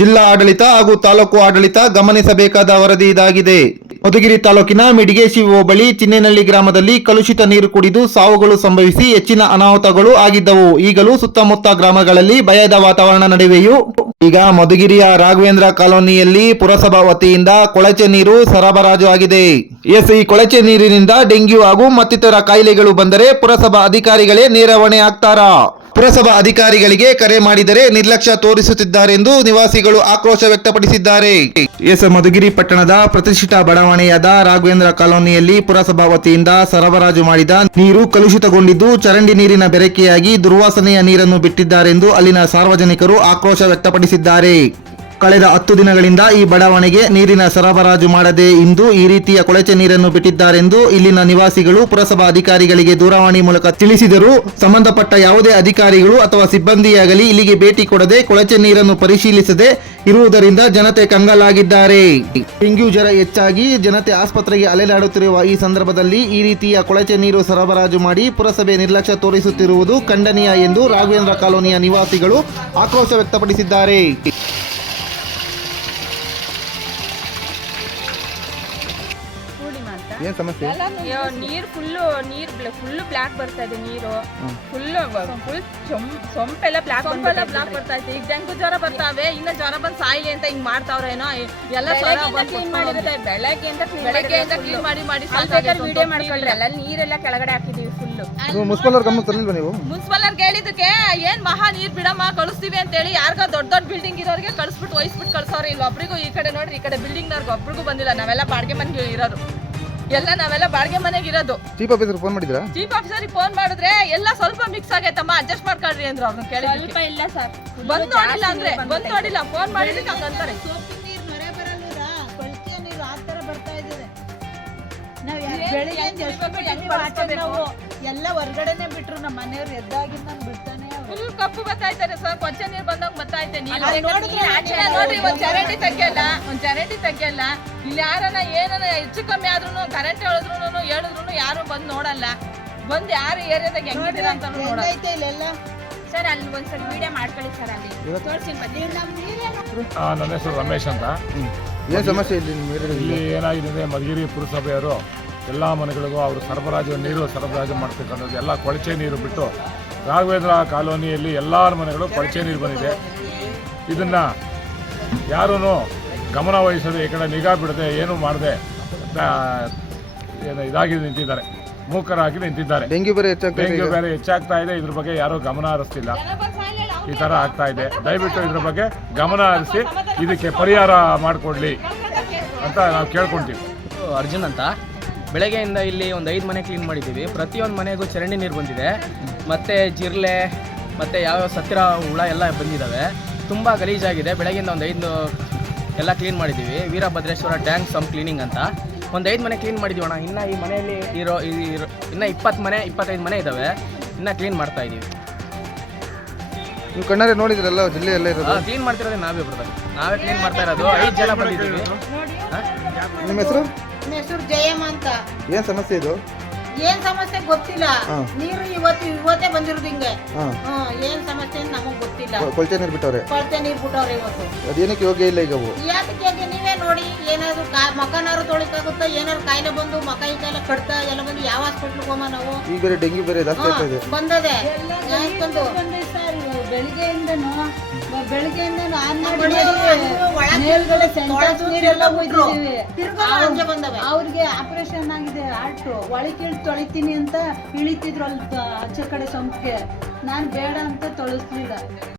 ಜಿಲ್ಲಾ ಆಡಳಿತ ಹಾಗೂ ತಾಲೂಕು ಆಡಳಿತ ಗಮನಿಸಬೇಕಾದ ವರದಿ ಇದಾಗಿದೆ. ಮಧುಗಿರಿ ತಾಲೂಕಿನ ಮಿಡಿಗೇಶಿ ಹೋಬಳಿ ಚಿನ್ನೇನಹಳ್ಳಿ ಗ್ರಾಮದಲ್ಲಿ ಕಲುಷಿತ ನೀರು ಕುಡಿದು ಸಾವುಗಳು ಸಂಭವಿಸಿ ಹೆಚ್ಚಿನ ಅನಾಹುತಗಳು ಆಗಿದ್ದವು. ಈಗಲೂ ಸುತ್ತಮುತ್ತ ಗ್ರಾಮಗಳಲ್ಲಿ ಭಯದ ವಾತಾವರಣ ನಡುವೆಯೂ ಈಗ ಮಧುಗಿರಿಯ ರಾಘವೇಂದ್ರ ಕಾಲೋನಿಯಲ್ಲಿ ಪುರಸಭಾ ವತಿಯಿಂದ ಕೊಳಚೆ ನೀರು ಸರಬರಾಜು ಆಗಿದೆ. ಈ ಕೊಳಚೆ ನೀರಿನಿಂದ ಡೆಂಗ್ಯೂ ಹಾಗೂ ಮತ್ತಿತರ ಕಾಯಿಲೆಗಳು ಬಂದರೆ ಪುರಸಭಾ ಅಧಿಕಾರಿಗಳೇ ನೇರ ಹೊಣೆ ಆಗ್ತಾರಾ? ಪುರಸಭಾ ಅಧಿಕಾರಿಗಳಿಗೆ ಕರೆ ಮಾಡಿದರೆ ನಿರ್ಲಕ್ಷ್ಯ ತೋರಿಸುತ್ತಿದ್ದಾರೆಂದು ನಿವಾಸಿಗಳು ಆಕ್ರೋಶ ವ್ಯಕ್ತಪಡಿಸಿದ್ದಾರೆ. ಮಧುಗಿರಿ ಪಟ್ಟಣದ ಪ್ರತಿಷ್ಠಿತ ಬಡಾವಣೆಯಾದ ರಾಘವೇಂದ್ರ ಕಾಲೋನಿಯಲ್ಲಿ ಪುರಸಭಾ ವತಿಯಿಂದ ಸರಬರಾಜು ಮಾಡಿದ ನೀರು ಕಲುಷಿತಗೊಂಡಿದ್ದು ಚರಂಡಿ ನೀರಿನ ಬೆರಕೆಯಾಗಿ ದುರ್ವಾಸನೆಯ ನೀರನ್ನು ಬಿಟ್ಟಿದ್ದಾರೆಂದು ಅಲ್ಲಿನ ಸಾರ್ವಜನಿಕರು ಆಕ್ರೋಶ ವ್ಯಕ್ತಪಡಿಸಿದ್ದಾರೆ. ಕಳೆದ 10 ದಿನಗಳಿಂದ ಈ ಬಡಾವಣೆಗೆ ನೀರಿನ ಸರಬರಾಜು ಮಾಡದೆ ಇಂದು ಈ ರೀತಿಯ ಕೊಳಚೆ ನೀರನ್ನು ಬಿಟ್ಟಿದ್ದಾರೆಂದು ಇಲ್ಲಿನ ನಿವಾಸಿಗಳು ಪುರಸಭಾ ಅಧಿಕಾರಿಗಳಿಗೆ ದೂರವಾಣಿ ಮೂಲಕ ತಿಳಿಸಿದರೂ ಸಂಬಂಧಪಟ್ಟ ಯಾವುದೇ ಅಧಿಕಾರಿಗಳು ಅಥವಾ ಸಿಬ್ಬಂದಿಯಾಗಲಿ ಇಲ್ಲಿಗೆ ಭೇಟಿ ಕೊಡದೆ ಕೊಳಚೆ ನೀರನ್ನು ಪರಿಶೀಲಿಸದೆ ಇರುವುದರಿಂದ ಜನತೆ ಕಂಗಾಲಾಗಿದ್ದಾರೆ. ಡೆಂಗ್ಯೂ ಜ್ವರ ಹೆಚ್ಚಾಗಿ ಜನತೆ ಆಸ್ಪತ್ರೆಗೆ ಅಲೆದಾಡುತ್ತಿರುವ ಈ ಸಂದರ್ಭದಲ್ಲಿ ಈ ರೀತಿಯ ಕೊಳಚೆ ನೀರು ಸರಬರಾಜು ಮಾಡಿ ಪುರಸಭೆ ನಿರ್ಲಕ್ಷ್ಯ ತೋರಿಸುತ್ತಿರುವುದು ಖಂಡನೀಯ ಎಂದು ರಾಘವೇಂದ್ರ ಕಾಲೋನಿಯ ನಿವಾಸಿಗಳು ಆಕ್ರೋಶ ವ್ಯಕ್ತಪಡಿಸಿದ್ದಾರೆ. ಏನ್ ಸಮಸ್ಯೆ? ನೀರು ಫುಲ್ ಬ್ಲಾಕ್ ಬರ್ತಾ ಇದೆ. ನೀರು ಫುಲ್ ಸೊಂಪೆಲ್ಲ ಬ್ಲಾಕ್ ಬರ್ತಾ ಇದೆ. ಈಗ ಡೆಂಗು ಜ್ವರ ಬರ್ತಾವೆ, ಇನ್ನ ಜ್ವರ ಬಂದ್ ಸಾಯಿಲಿ ಅಂತ ಹಿಂಗ್ ಮಾಡ್ತಾವ್ರೇನೋ. ಎಲ್ಲ ಬೆಳಗ್ಗೆಯಿಂದ ಕ್ಲೀನ್ ಮಾಡಿ ವಿಡಿಯೋ ಮಾಡ್ಕೊಂಡ್ರೆ ಎಲ್ಲ ನೀರೆಲ್ಲ ಕೆಳಗಡೆ ಹಾಕಿದೀವಿ ಫುಲ್. ಮುನ್ಸಿಪಲ್ ಗಮನ ತರಲಿಲ್ವಾ ನೀವು? ಮುನ್ಸಿಪಲ್ ಅವ್ರಿಗೆ ಹೇಳಿದಕ್ಕೆ ಏನ್ ಮಹಾ ನೀರ್ ಬಿಡಮ್ಮ ಕಳಿಸ್ತೀವಿ ಅಂತ ಹೇಳಿ ಯಾರಿಗ ದೊಡ್ಡ ಬಿಲ್ಡಿಂಗ್ ಇರೋರಿಗೆ ಕಳಿಸ್ಬಿಟ್ಟು ವಹಿಸ್ಬಿಟ್ಟು ಕಳ್ಸೋರು. ಇಲ್ಲ ಒಬ್ರಿಗೂ ಈ ಕಡೆ ನೋಡ್ರಿ, ಈ ಕಡೆ ಬಿಲ್ಡಿಂಗ್ ನವ್ರಿಗೆ ಒಬ್ರಿಗೂ ಬಂದಿಲ್ಲ. ನಾವೆಲ್ಲ ಬಾಡಿಗೆ ಮನೆಗೆ ಇರೋರು, ನಾವೆಲ್ಲ ಬಾಡಿಗೆ ಮನೆಗೆ ಇರೋದು. ಚೀಫ್ ಆಫೀಸರ್ ಫೋನ್ ಮಾಡಿದ್ರಾ? ಚೀಫ್ ಆಫೀಸರ್ ಫೋನ್ ಮಾಡಿದ್ರೆ ಎಲ್ಲ ಸ್ವಲ್ಪ ಮಿಕ್ಸ್ ಆಗೈತಮ್ಮ, ಅಡ್ಜಸ್ಟ್ ಮಾಡ್ಕೊಳ್ರಿ ಅಂದ್ರು. ಅವ್ರನ್ನ ಕೇಳಿ ಸ್ವಲ್ಪ ಇಲ್ಲ ಸರ್, ಬಂದ್ ನೋಡಿಲ್ಲ ಅಂದ್ರೆ ಬಂದ್ ನೋಡಿಲ್ಲ, ಫೋನ್ ಮಾಡಿದ್ರೆ ಹಂಗಂತಾರೆ. ಎಲ್ಲ ಹೊರಗಡೆನೆ ಬಿಟ್ರು, ನಮ್ಮ ಮನೆಯವ್ರು ಎದ್ದಾಗಿ ನಾನು ಬಿಡ್ತಾನೆ. ಫುಲ್ ಕಪ್ಪು ಬರ್ತಾ ಇದ್ದಾರೆ ಸರ್, ಕೊಚ್ಚೆ ನೀರು ಬಂದಾಗ ಬರ್ತಾ ಐತೆ. ನೋಡ್ರಿ, ಒಂದ್ ಚರಂಡಿ ತೆಗಿಯಲ್ಲ. ಇಲ್ಲಿ ಯಾರನ್ನ ಏನನ್ನ ಹೆಚ್ಚು ಕಮ್ಮಿ ಆದ್ರೂ ಕರೆಂಟ್ ಹೇಳಿದ್ರು ಯಾರು ಬಂದ್ ನೋಡಲ್ಲ. ಬಂದ್ ಯಾರು ಏರಿಯಾದಾಗ ಹೆಂಗಿದ್ದೀರಾ ಅಂತ ನೋಡಲ್ಲ ಸರ್. ಅಲ್ಲಿ ಒಂದ್ಸಲ ವಿಡಿಯೋ ಮಾಡ್ಕೊಳ್ಳಿ ಸರ್, ಅಲ್ಲಿ ತೋರಿಸ್ತೀನಿ ಬನ್ನಿ. ನನ್ನ ಹೆಸರು ರಮೇಶ್ ಅಂತ. ಏನು ಸಮಸ್ಯೆ ಇಲ್ಲಿ ಏನಾಗಿದೆ, ಮಧುಗಿರಿ ಪುರಸಭೆಯವರು ಎಲ್ಲ ಮನೆಗಳಿಗೂ ಅವರು ನೀರು ಸರಬರಾಜು ಮಾಡ್ತಕ್ಕಂಥದ್ದು ಎಲ್ಲ ಕೊಳಚೆ ನೀರು ಬಿಟ್ಟು ರಾಘವೇಂದ್ರ ಕಾಲೋನಿಯಲ್ಲಿ ಎಲ್ಲರ ಮನೆಗಳು ಕೊಳಚೆ ನೀರು ಬಂದಿದೆ. ಇದನ್ನು ಯಾರೂ ಗಮನ ವಹಿಸದೆ, ಈ ಕಡೆ ನಿಗಾ ಬಿಡದೆ, ಏನೂ ಮಾಡದೆ ಇದಾಗಿ ನಿಂತಿದ್ದಾರೆ, ಮೂಕರಾಗಿ ನಿಂತಿದ್ದಾರೆ. ಡೆಂಗ್ಯೂ ಬೇರೆ ಹೆಚ್ಚಾಗ್ತಾ ಇದೆ. ಇದ್ರ ಬಗ್ಗೆ ಯಾರೂ ಗಮನ ಹರಿಸ್ತಿಲ್ಲ. ಈ ಥರ ಆಗ್ತಾ ಇದೆ. ದಯವಿಟ್ಟು ಇದ್ರ ಬಗ್ಗೆ ಗಮನ ಹರಿಸಿ ಇದಕ್ಕೆ ಪರಿಹಾರ ಮಾಡಿಕೊಡ್ಲಿ ಅಂತ ನಾವು ಕೇಳ್ಕೊಳ್ತೀವಿ. ಅರ್ಜುನ್ ಅಂತ. ಬೆಳಗ್ಗೆಯಿಂದ ಇಲ್ಲಿ ಒಂದು 5 ಮನೆ ಕ್ಲೀನ್ ಮಾಡಿದ್ದೀವಿ. ಪ್ರತಿಯೊಂದು ಮನೆಗೂ ಚರಂಡಿ ನೀರು ಬಂದಿದೆ, ಮತ್ತು ಜಿರ್ಲೆ ಮತ್ತು ಯಾವ್ಯಾವ ಸತ್ತಿರ ಹುಳ ಎಲ್ಲ ಬಂದಿದ್ದಾವೆ. ತುಂಬ ಗಲೀಜಾಗಿದೆ. ಬೆಳಗ್ಗೆಯಿಂದ ಒಂದು 5 ಎಲ್ಲ ಕ್ಲೀನ್ ಮಾಡಿದ್ದೀವಿ. ವೀರಭದ್ರೇಶ್ವರ ಟ್ಯಾಂಕ್ ಸಮ್ ಕ್ಲೀನಿಂಗ್ ಅಂತ ಒಂದು 5 ಮನೆ ಕ್ಲೀನ್ ಮಾಡಿದ್ದೀವಣ್ಣ. ಇನ್ನು ಈ ಮನೆಯಲ್ಲಿ ಇನ್ನು 25 ಮನೆ ಇದ್ದಾವೆ, ಇನ್ನು ಕ್ಲೀನ್ ಮಾಡ್ತಾ ಇದ್ದೀವಿ. ನೀವು ಕಣ್ಣಾರೆ ನೋಡಿದ್ರಲ್ಲ, ಜಿಲ್ಲೆಯಲ್ಲೇ ಇರೋದು ಕ್ಲೀನ್ ಮಾಡ್ತಿರೋದೇ ನಾವೇ ಬ್ರದರ್, ನಾವೇ ಕ್ಲೀನ್ ಮಾಡ್ತಾ ಇರೋದು. 5 ಜನ ಬಂದಿದ್ದೀವಿ. ನಿಮ್ಮ ಹೆಸರು? ನನ್ನ ಹೆಸರು ಜಯಮ್ಮ ಅಂತ. ಏನ್ ಸಮಸ್ಯೆ ಇದು? ಏನ್ ಸಮಸ್ಯೆ ಗೊತ್ತಿಲ್ಲ. ನೀರು ಇವತ್ತೇ ಬಂದಿರೋದು ಹಿಂಗೆ. ಏನ್ ಸಮಸ್ಯೆ ಅಂತ ನಮಗ್ ಗೊತ್ತಿಲ್ಲ. ಕೊಳಚೆ ನೀರು ಬಿಟ್ಟವ್ರೆ ಇವತ್ತು. ಅದೇನಕ್ಕೆ ಯೋಗ್ಯ ಇಲ್ಲ ಈಗ ಅವು? ಯಾತಕ್ಕೆ ನೀವೇ ನೋಡಿ, ಏನಾದ್ರು ಮಕನಾರು ತೊಳಿಕಾಗುತ್ತಾ, ಏನಾದ್ರು ಕಾಯಿಲೆ ಬಂದು ಮಕ ಈ ಕಾಯಿಲೆ ಕಟ್ತಾ ಎಲ್ಲ ಬಂದು ಯಾವ ಹಾಸ್ಪಿಟ್ಲಿಗೆ ಹೋಮ ನಾವು? ಈಗ ಬೇರೆ ಡೆಂಗ್ಯೂ ಬೇರೆ ಜಾಸ್ತಿ ಆಗ್ತಾ ಇದೆ. ಬಂದದೆ ಬೆಳಿಗ್ಗೆಯಿಂದ ಅವ್ರಿಗೆ ಆಪರೇಷನ್ ಆಗಿದೆ ಹಾರ್ಟ್. ಒಳಗೆ ತೊಳಿತೀನಿ ಅಂತ ಇಳಿತಿದ್ರು ಅಲ್ಲಿ ಆಚೆ ಕಡೆ ಸೊಂಪಿಗೆ. ನಾನು ಬೇಡ ಅಂತ ತೊಳಿಸ್ಲಿಲ್ಲ.